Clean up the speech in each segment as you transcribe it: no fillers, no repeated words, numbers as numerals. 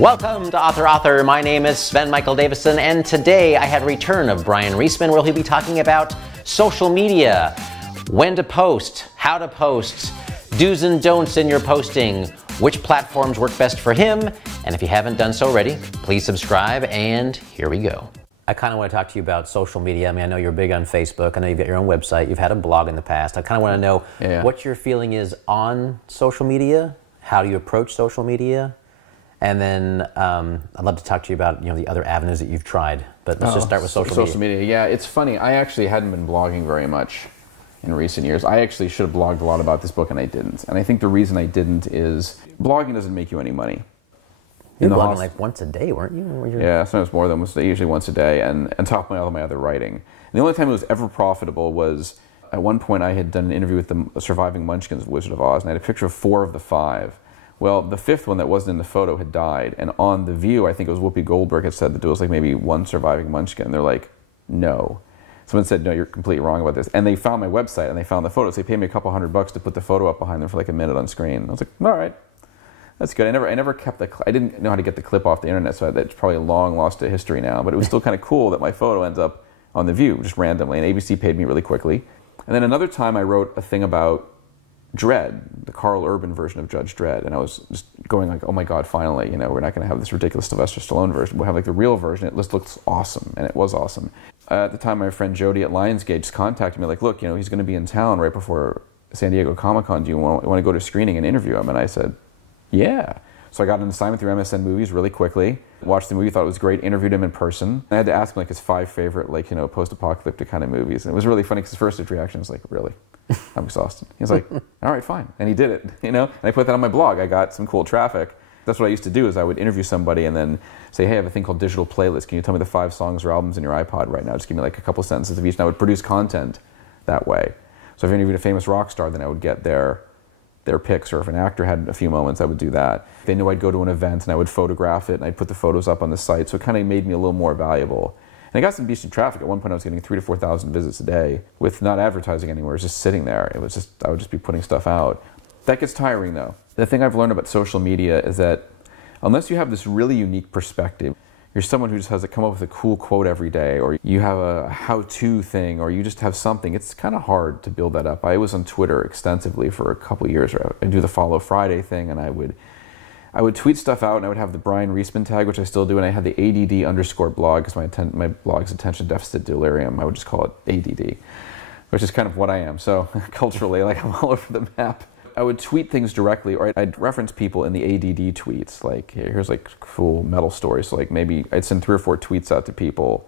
Welcome to Author. My name is Sven Michael Davison, and today I had a return of Bryan Reesman, where he'll be talking about social media, when to post, how to post, do's and don'ts in your posting, which platforms work best for him, and if you haven't done so already, please subscribe, and here we go. I kind of want to talk to you about social media. I mean, I know you're big on Facebook. I know you've got your own website. You've had a blog in the past. I kind of want to know what your feeling is on social media. How do you approach social media? And then I'd love to talk to you about the other avenues that you've tried. But let's just start with social media. Yeah, it's funny. I actually hadn't been blogging very much in recent years. I actually should have blogged a lot about this book, and I didn't. And I think the reason I didn't is blogging doesn't make you any money. You were blogging like once a day, weren't you? Yeah, sometimes more than usually once a day, and on top of all my other writing. And the only time it was ever profitable was at one point I had done an interview with the surviving Munchkins of Wizard of Oz, and I had a picture of 4 of the 5. Well, the 5th one that wasn't in the photo had died, and on The View, I think it was Whoopi Goldberg had said that there was like maybe 1 surviving Munchkin, and they're like, no. Someone said, no, you're completely wrong about this. And they found my website, and they found the photos. They paid me a couple $100 to put the photo up behind them for like a minute on screen. I was like, all right, that's good. I never kept the, I didn't know how to get the clip off the internet, so that's probably long lost to history now, but it was still kind of cool that my photo ends up on The View, just randomly, and ABC paid me really quickly. And then another time I wrote a thing about Dredd, the Carl Urban version of Judge Dredd, and I was just going like, oh my god, finally, we're not going to have this ridiculous Sylvester Stallone version, we'll have like the real version. It just looks awesome, and it was awesome. At the time, my friend Jody at Lionsgate just contacted me like, look, he's going to be in town right before San Diego Comic-Con, do you want to go to screening and interview him? And I said, yeah. So I got an assignment through MSN Movies really quickly, watched the movie, thought it was great, interviewed him in person. I had to ask him like his 5 favorite post-apocalyptic kind of movies, and it was really funny because his first reaction was like, really? I'm exhausted. He was like, all right, fine. And he did it, and I put that on my blog. I got some cool traffic. That's what I used to do, is I would interview somebody and then say, hey, I have a thing called Digital Playlist. Can you tell me the 5 songs or albums in your iPod right now? Just give me like a couple sentences of each, and I would produce content that way. So if I interviewed a famous rock star, then I would get their picks, or if an actor had a few moments, I would do that. They knew I'd go to an event, and I would photograph it, and I'd put the photos up on the site, so it kind of made me a little more valuable. And I got some decent traffic. At one point I was getting 3,000 to 4,000 visits a day with not advertising anywhere, it was just sitting there. It was just, I would just be putting stuff out. That gets tiring though. The thing I've learned about social media is that unless you have this really unique perspective, you're someone who just has to come up with a cool quote every day, or you have a how-to thing, or you just have something, it's kind of hard to build that up. I was on Twitter extensively for a couple years. I'd do the Follow Friday thing, and I would tweet stuff out, and I would have the Bryan Reesman tag, which I still do, and I had the ADD_blog, because my blog's attention deficit delirium. I would just call it ADD, which is kind of what I am. So culturally, like, I'm all over the map. I would tweet things directly, or I'd reference people in the ADD tweets, like, here's like cool metal stories. So like maybe I'd send 3 or 4 tweets out to people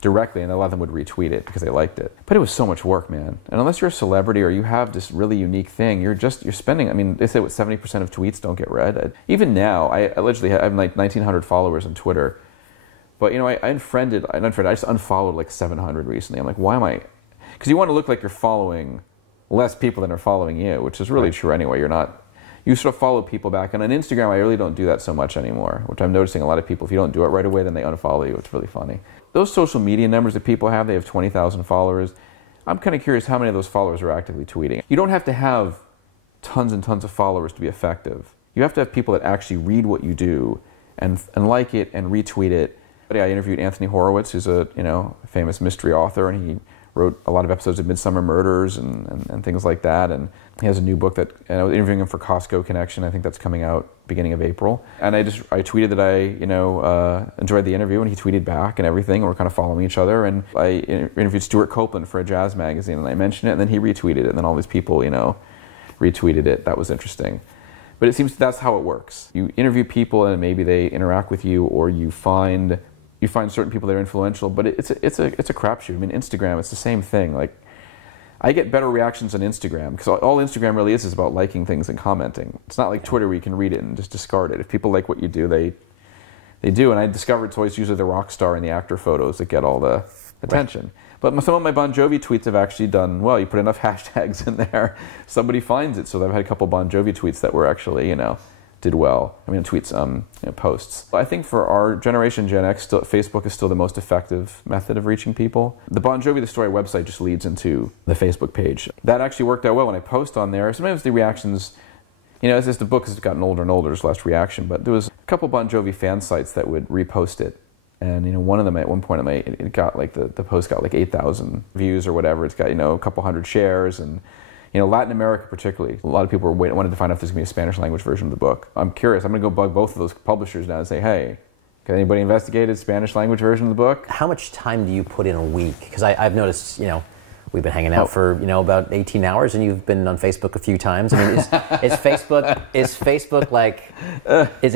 directly, and a lot of them would retweet it because they liked it. But it was so much work, man. And unless you're a celebrity or you have this really unique thing, you're spending, I mean, they say what 70% of tweets don't get read. Even now, I have like 1,900 followers on Twitter. But I just unfollowed like 700 recently. I'm like, why am I? Because you want to look like you're following less people than are following you, which is really true anyway. You sort of follow people back. And on Instagram, I really don't do that so much anymore, which I'm noticing a lot of people, if you don't do it right away, then they unfollow you. It's really funny. Those social media numbers that people have, they have 20,000 followers. I'm kind of curious how many of those followers are actively tweeting. You don't have to have tons and tons of followers to be effective. You have to have people that actually read what you do and like it and retweet it. I interviewed Anthony Horowitz, who's a famous mystery author, and he wrote a lot of episodes of Midsummer Murders and things like that. And he has a new book and I was interviewing him for Costco Connection. I think that's coming out beginning of April. And I tweeted that I enjoyed the interview, and he tweeted back and everything. And we're kind of following each other. And I interviewed Stuart Copeland for a jazz magazine, and I mentioned it, and then he retweeted it, and then all these people retweeted it. That was interesting. But it seems that's how it works. You interview people, and maybe they interact with you, or you find certain people that are influential, but it's a crapshoot. I mean, Instagram, it's the same thing. Like, I get better reactions on Instagram, because all Instagram really is about liking things and commenting. It's not like Twitter where you can read it and just discard it. If people like what you do, they do. And I discovered it's always usually the rock star and the actor photos that get all the attention. Right. But some of my Bon Jovi tweets have actually done well. You put enough hashtags in there, somebody finds it. So I've had a couple Bon Jovi tweets that were actually, did well. I mean, tweets, posts. I think for our generation, Gen X, Facebook is still the most effective method of reaching people. The Bon Jovi The Story website just leads into the Facebook page. That actually worked out well when I post on there. Sometimes the reactions, as the book has gotten older and older, there's less reaction, but there was a couple Bon Jovi fan sites that would repost it. And, one of them at one point, it got like, the post got like 8,000 views or whatever. It's got, a couple hundred shares. And, Latin America particularly, a lot of people wanted to find out if there's going to be a Spanish language version of the book. I'm curious. I'm going to go bug both of those publishers now and say, hey, can anybody investigate a Spanish language version of the book? How much time do you put in a week? Because I've noticed, we've been hanging out for, about 18 hours, and you've been on Facebook a few times. I mean, is Facebook like, is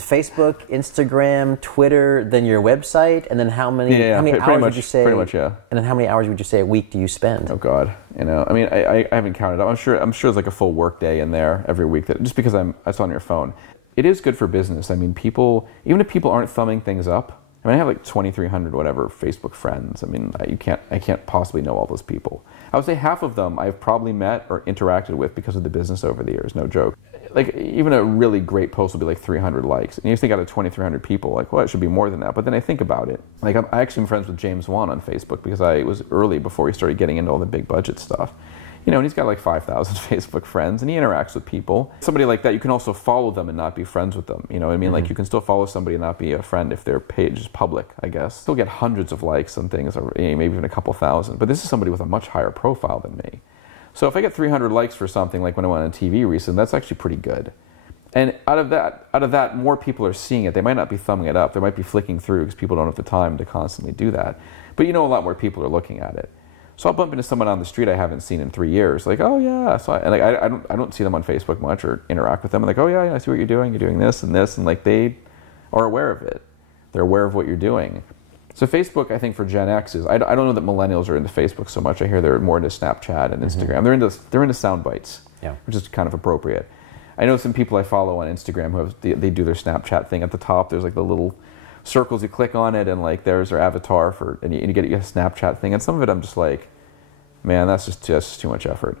Facebook, Instagram, Twitter, then your website, and then how many hours would you say? Pretty much, yeah. And then how many hours would you say a week do you spend? Oh God, I haven't counted. I'm sure it's like a full work day in there every week. Just because it's on your phone, it is good for business. I mean, even if people aren't thumbing things up. I have like 2,300 whatever Facebook friends. I mean, I can't possibly know all those people. I would say half of them I've probably met or interacted with because of the business over the years. No joke. Like even a really great post will be like 300 likes, and you think out of 2,300 people, like, well, it should be more than that. But then I think about it. Like I actually am friends with James Wan on Facebook because I was early before he started getting into all the big budget stuff. And he's got like 5,000 Facebook friends, and he interacts with people. Somebody like that, you can also follow them and not be friends with them. Like you can still follow somebody and not be a friend if their page is public, I guess. Still get hundreds of likes on things, or maybe even a couple thousand. But this is somebody with a much higher profile than me. So if I get 300 likes for something, like when I went on TV recently, that's actually pretty good. And out of that, more people are seeing it. They might not be thumbing it up. They might be flicking through because people don't have the time to constantly do that. But a lot more people are looking at it. So I'll bump into someone on the street I haven't seen in 3 years, like, oh yeah, I don't see them on Facebook much or interact with them. I'm like, oh yeah, I see what you're doing this, and like they are aware of it. They're aware of what you're doing. So Facebook, I think for Gen X I don't know that millennials are into Facebook so much. I hear they're more into Snapchat and Instagram. They're into sound bites, which is kind of appropriate. I know some people I follow on Instagram who they do their Snapchat thing at the top. There's like the little circles, you click on it, and like there's their avatar and you get a Snapchat thing. And some of it I'm just like, man, that's just too much effort.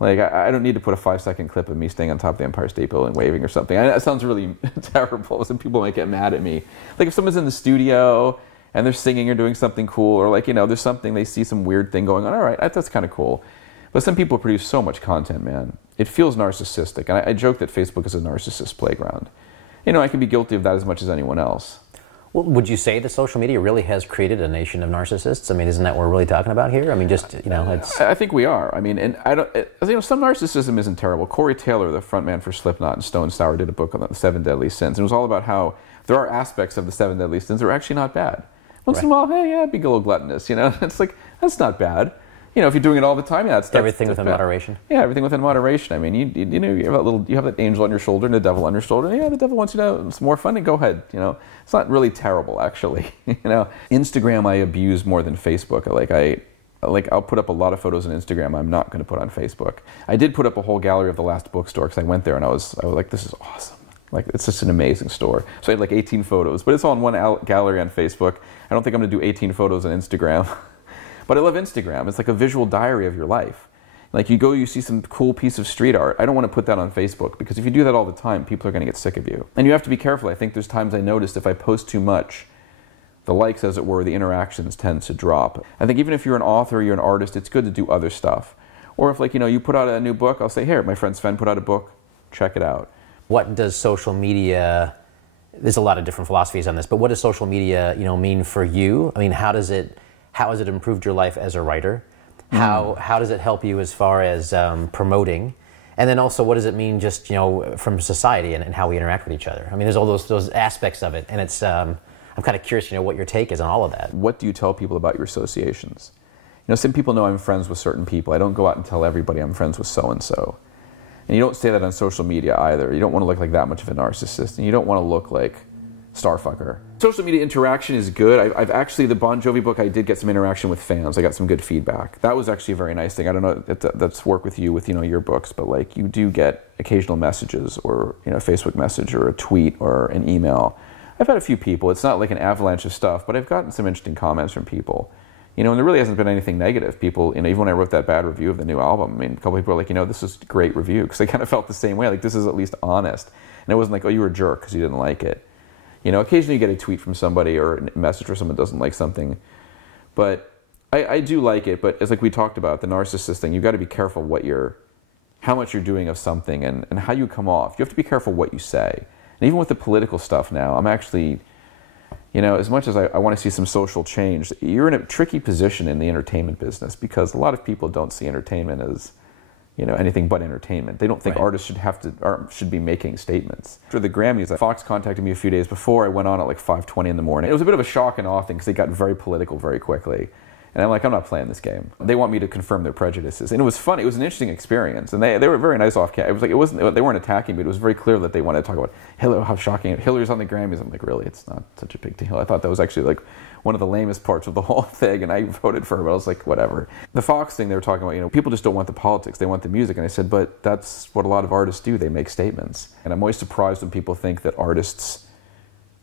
Like I don't need to put a 5-second clip of me staying on top of the Empire State Building waving or something. That sounds really terrible. Some people might get mad at me. Like if someone's in the studio and they're singing or doing something cool, or like there's something, they see some weird thing going on. All right, that's kind of cool. But some people produce so much content, man. It feels narcissistic, and I joke that Facebook is a narcissist playground. I can be guilty of that as much as anyone else. Well, would you say that social media really has created a nation of narcissists? I mean, isn't that what we're really talking about here? I mean, it's... I think we are. I mean, and some narcissism isn't terrible. Corey Taylor, the frontman for Slipknot and Stone Sour, did a book on the 7 Deadly Sins. And it was all about how there are aspects of the 7 Deadly Sins that are actually not bad. Once in a while, hey, yeah, be a little gluttonous, It's like, that's not bad. If you're doing it all the time, yeah, that's everything within moderation. Yeah, everything within moderation. I mean, you have that angel on your shoulder and the devil on your shoulder. Yeah, the devil wants you to have some more fun. And go ahead. It's not really terrible, actually. Instagram I abuse more than Facebook. I'll put up a lot of photos on Instagram I'm not going to put on Facebook. I did put up a whole gallery of the Last Bookstore because I went there and I was like, this is awesome. Like, it's just an amazing store. So I had like 18 photos, but it's all in one gallery on Facebook. I don't think I'm going to do 18 photos on Instagram. But I love Instagram. It's like a visual diary of your life. Like you see some cool piece of street art. I don't want to put that on Facebook because if you do that all the time, people are going to get sick of you. And you have to be careful. I think there's times I noticed if I post too much, the likes, as it were, the interactions tend to drop. I think even if you're an author, you're an artist, it's good to do other stuff. Or if you put out a new book, I'll say, here, my friend Sven put out a book, check it out. What does social media, there's a lot of different philosophies on this, but what does social media, mean for you? I mean, how has it improved your life as a writer? How does it help you as far as promoting? And then also, what does it mean just, from society and how we interact with each other? I mean, there's all those aspects of it, and it's, I'm kind of curious, what your take is on all of that. What do you tell people about your associations? Some people know I'm friends with certain people. I don't go out and tell everybody I'm friends with so-and-so. And you don't say that on social media either. You don't want to look like that much of a narcissist, and you don't want to look like Starfucker. Social media interaction is good. I've actually, the Bon Jovi book, I did get some interaction with fans. I got some good feedback. That was actually a very nice thing. I don't know if that's work with you with, your books, but like you do get occasional messages or, a Facebook message or a tweet or an email. I've had a few people. It's not like an avalanche of stuff, but I've gotten some interesting comments from people. And there really hasn't been anything negative. People, even when I wrote that bad review of the new album, a couple people were like, this is a great review, because they kind of felt the same way. Like, this is at least honest. And it wasn't like, oh, you were a jerk because you didn't like it. Occasionally you get a tweet from somebody or a message where someone doesn't like something. But I do like it, but it's like we talked about, the narcissist thing, you've got to be careful how much you're doing of something and how you come off. You have to be careful what you say. And And even with the political stuff now, I'm actually, you know, as much as I want to see some social change, you're in a tricky position in the entertainment business because a lot of people don't see entertainment as, you know, anything but entertainment. They don't think artists should be making statements. After the Grammys, Fox contacted me a few days before. I went on at like 5:20 in the morning. It was a bit of a shock and awe thing because they got very political very quickly. And I'm like, I'm not playing this game. They want me to confirm their prejudices. And it was fun. It was an interesting experience. And they were very nice off camera. It was like, they weren't attacking me, but it was very clear that they wanted to talk about Hillary, how shocking. Hillary's on the Grammys. I'm like, really? It's not such a big deal. I thought that was actually like one of the lamest parts of the whole thing. And I voted for her, but I was like, whatever. The Fox thing they were talking about, you know, people just don't want the politics. They want the music. And I said, but that's what a lot of artists do. They make statements. And I'm always surprised when people think that artists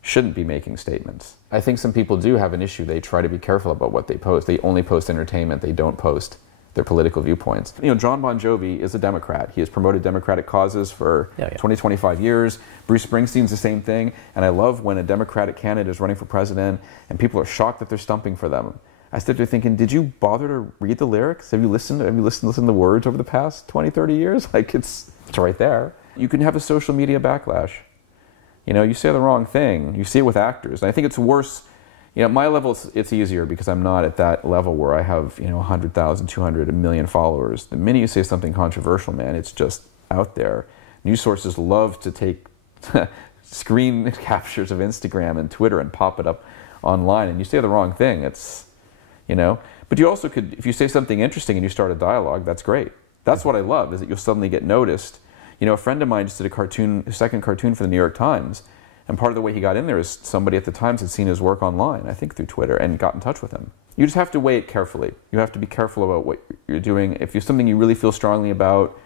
shouldn't be making statements. I think some people do have an issue. They try to be careful about what they post. They only post entertainment. They don't post their political viewpoints. You know, John Bon Jovi is a Democrat. He has promoted democratic causes for 20, 25 years. Bruce Springsteen's the same thing. And I love when a Democratic candidate is running for president and people are shocked that they're stumping for them. I stood there thinking, did you bother to read the lyrics? Have you listened to the words over the past 20, 30 years? Like, it's right there. You can have a social media backlash. You know, you say the wrong thing. You see it with actors. And I think it's worse. You know, at my level, it's easier because I'm not at that level where I have, you know, 100,000, 200, a million followers. The minute you say something controversial, man, it's just out there. News sources love to take screen captures of Instagram and Twitter and pop it up online. And you say the wrong thing, it's, you know. But you also could, if you say something interesting and you start a dialogue, that's great. That's what I love, is that you'll suddenly get noticed. You know, a friend of mine just did a second cartoon for the New York Times, and part of the way he got in there is somebody at the Times had seen his work online, I think through Twitter, and got in touch with him. You just have to weigh it carefully. You have to be careful about what you're doing. If you're something you really feel strongly about,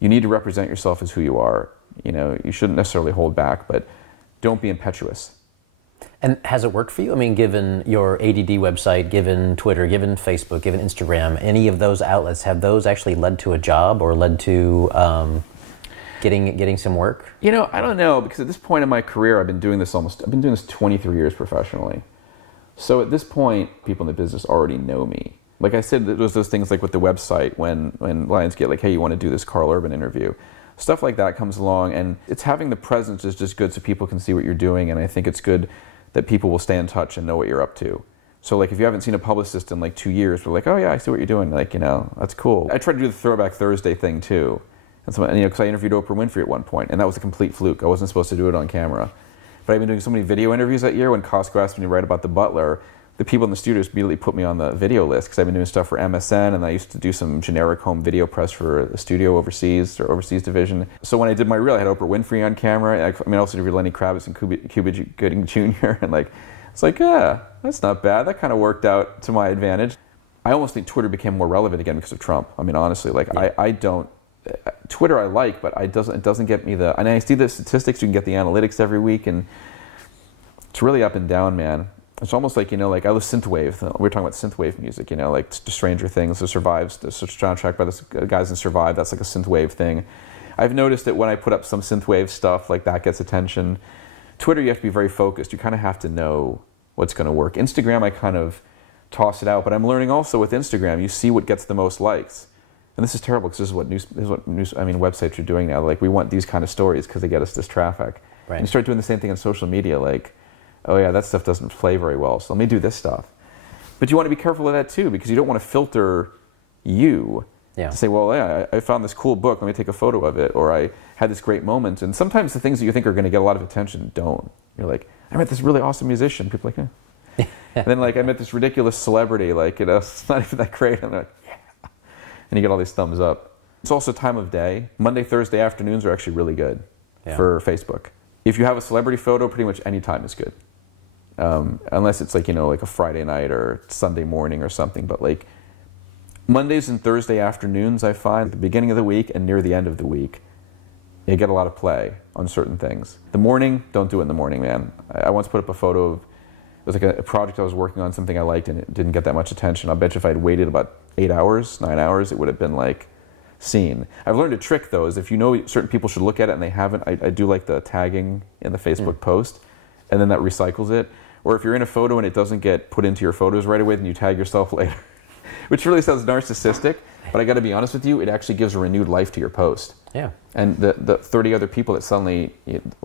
you need to represent yourself as who you are. You know, you shouldn't necessarily hold back, but don't be impetuous. And has it worked for you? I mean, given your ADD website, given Twitter, given Facebook, given Instagram, any of those outlets, have those actually led to a job or led to getting some work? You know, I don't know, because at this point in my career, I've been doing this 23 years professionally. So at this point, people in the business already know me. Like I said, there was those things like with the website when Lionsgate, like, hey, you want to do this Carl Urban interview? Stuff like that comes along, and it's having the presence is just good so people can see what you're doing, and I think it's good that people will stay in touch and know what you're up to. So like if you haven't seen a publicist in like 2 years, we're like, oh yeah, I see what you're doing. Like, you know, that's cool. I tried to do the Throwback Thursday thing too. And so, you know, because I interviewed Oprah Winfrey at one point, and that was a complete fluke. I wasn't supposed to do it on camera. But I've been doing so many video interviews that year. When Costco asked me to write about The Butler, the people in the studios immediately put me on the video list because I've been doing stuff for MSN, and I used to do some generic home video press for a studio overseas, or overseas division. So when I did my reel, I had Oprah Winfrey on camera. I mean, I also interviewed Lenny Kravitz and Cuba Gooding Jr. And like, it's like, yeah, that's not bad. That kind of worked out to my advantage. I almost think Twitter became more relevant again because of Trump. I mean, honestly, like, yeah. I don't. Twitter I like, but it doesn't get me the. And I see the statistics. You can get the analytics every week, and it's really up and down, man. It's almost like, you know, like I love synthwave. We were talking about synthwave music, you know, like Stranger Things, the soundtrack by the guys in Survive. That's like a synthwave thing. I've noticed that when I put up some synthwave stuff, like that gets attention. Twitter, you have to be very focused. You kind of have to know what's going to work. Instagram, I kind of toss it out, but I'm learning also with Instagram. You see what gets the most likes. And this is terrible because this is what websites are doing now. Like, we want these kind of stories because they get us this traffic. Right. And you start doing the same thing on social media, like, oh yeah, that stuff doesn't play very well, so let me do this stuff. But you want to be careful of that too, because you don't want to filter you to say, well, yeah, I found this cool book, let me take a photo of it, or I had this great moment. And sometimes the things that you think are going to get a lot of attention don't. You're like, I met this really awesome musician. People are like, eh. And then like, I met this ridiculous celebrity, like, you know, it's not even that great. I'm like, yeah. And you get all these thumbs up. It's also time of day. Monday, Thursday afternoons are actually really good for Facebook. If you have a celebrity photo, pretty much any time is good. Unless it's like, you know, like a Friday night or Sunday morning or something. But like Mondays and Thursday afternoons, I find at the beginning of the week and near the end of the week, you get a lot of play on certain things. The morning, don't do it in the morning, man. I once put up a photo of, it was like a project I was working on, something I liked, and it didn't get that much attention. I bet you if I had waited about 8 hours, 9 hours, it would have been like seen. I've learned a trick though, is if you know certain people should look at it and they haven't, I do like the tagging in the Facebook post, and then that recycles it. Or if you're in a photo and it doesn't get put into your photos right away, then you tag yourself later. Which really sounds narcissistic, But I got to be honest with you, it actually gives a renewed life to your post. Yeah. And the 30 other people that suddenly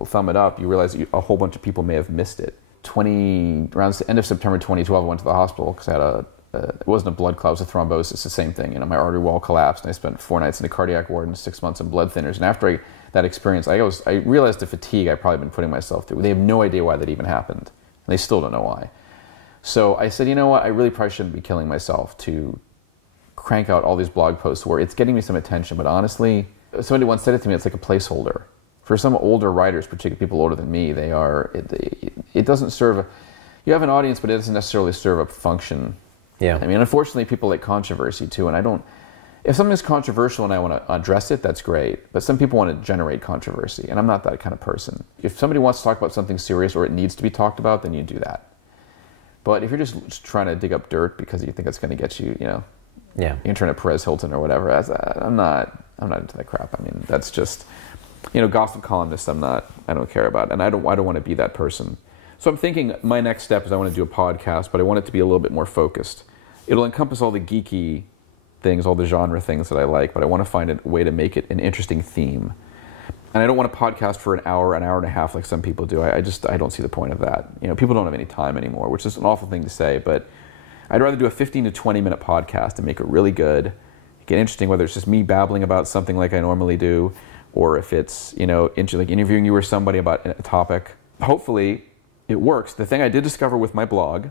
thumb it up, you realize a whole bunch of people may have missed it. Around the end of September 2012, I went to the hospital because I had it wasn't a blood clot, it was a thrombosis, the same thing. You know, my artery wall collapsed, and I spent 4 nights in the cardiac ward and 6 months in blood thinners. And after that experience, I realized the fatigue I'd probably been putting myself through. They have no idea why that even happened. And they still don't know why. So I said, you know what, I really probably shouldn't be killing myself to crank out all these blog posts where it's getting me some attention, but honestly, somebody once said it to me, it's like a placeholder. For some older writers, particularly people older than me, it doesn't serve, you have an audience, but it doesn't necessarily serve a function. Yeah. I mean, unfortunately, people like controversy too, and if something's controversial and I want to address it, that's great, but some people want to generate controversy, and I'm not that kind of person. If somebody wants to talk about something serious or it needs to be talked about, then you do that. But if you're just trying to dig up dirt because you think it's going to get you, Internet Perez Hilton or whatever, I'm not into that crap. I mean, that's just, gossip columnist. I don't care about, and I don't want to be that person. So I'm thinking my next step is I want to do a podcast, but I want it to be a little bit more focused. It'll encompass all the geeky things, all the genre things that I like, but I want to find a way to make it an interesting theme. And I don't want to podcast for an hour and a half like some people do. I don't see the point of that. People don't have any time anymore, which is an awful thing to say, but I'd rather do a 15 to 20 minute podcast and make it really good, get interesting, whether it's just me babbling about something like I normally do, or if it's, like interviewing you or somebody about a topic. Hopefully it works. The thing I did discover with my blog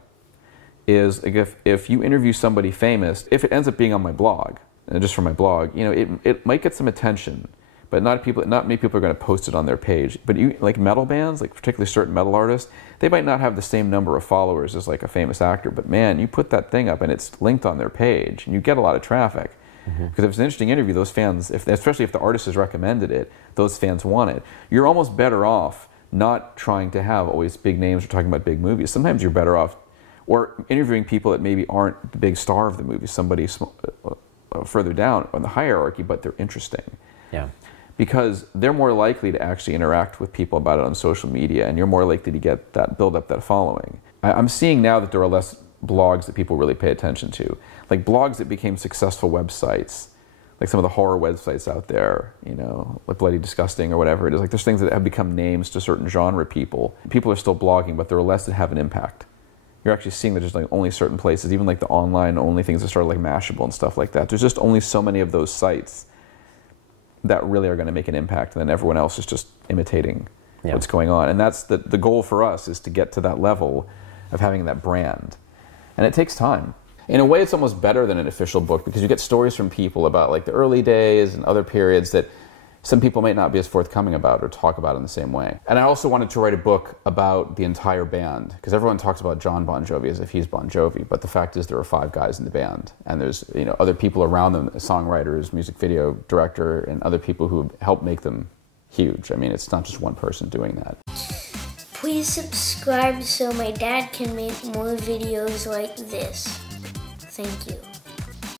is if you interview somebody famous, if it ends up being on my blog, and just for my blog, it might get some attention, but not many people are going to post it on their page. But like metal bands, like particularly certain metal artists, they might not have the same number of followers as like a famous actor, but man, you put that thing up and it's linked on their page, and you get a lot of traffic. Mm-hmm. Because if it's an interesting interview, those fans, especially if the artist has recommended it, those fans want it. You're almost better off not trying to have always big names or talking about big movies. Sometimes you're better off, or interviewing people that maybe aren't the big star of the movie, somebody further down on the hierarchy, but they're interesting. Yeah. Because they're more likely to actually interact with people about it on social media, and you're more likely to build up that following. I'm seeing now that there are less blogs that people really pay attention to. Like blogs that became successful websites, like some of the horror websites out there, like Bloody Disgusting or whatever it is. Like there's things that have become names to certain genre people. People are still blogging, but there are less that have an impact. You're actually seeing that there's like only certain places, even like the online only things that started like Mashable and stuff like that. There's just only so many of those sites that really are going to make an impact, and then everyone else is just imitating what's going on. And that's the goal for us, is to get to that level of having that brand. And it takes time. In a way, it's almost better than an official book, because you get stories from people about like the early days and other periods that some people might not be as forthcoming about or talk about in the same way. And I also wanted to write a book about the entire band, because everyone talks about John Bon Jovi as if he's Bon Jovi, but the fact is there are 5 guys in the band, and there's other people around them, songwriters, music video director, and other people who help make them huge. I mean, it's not just one person doing that. Please subscribe so my dad can make more videos like this. Thank you.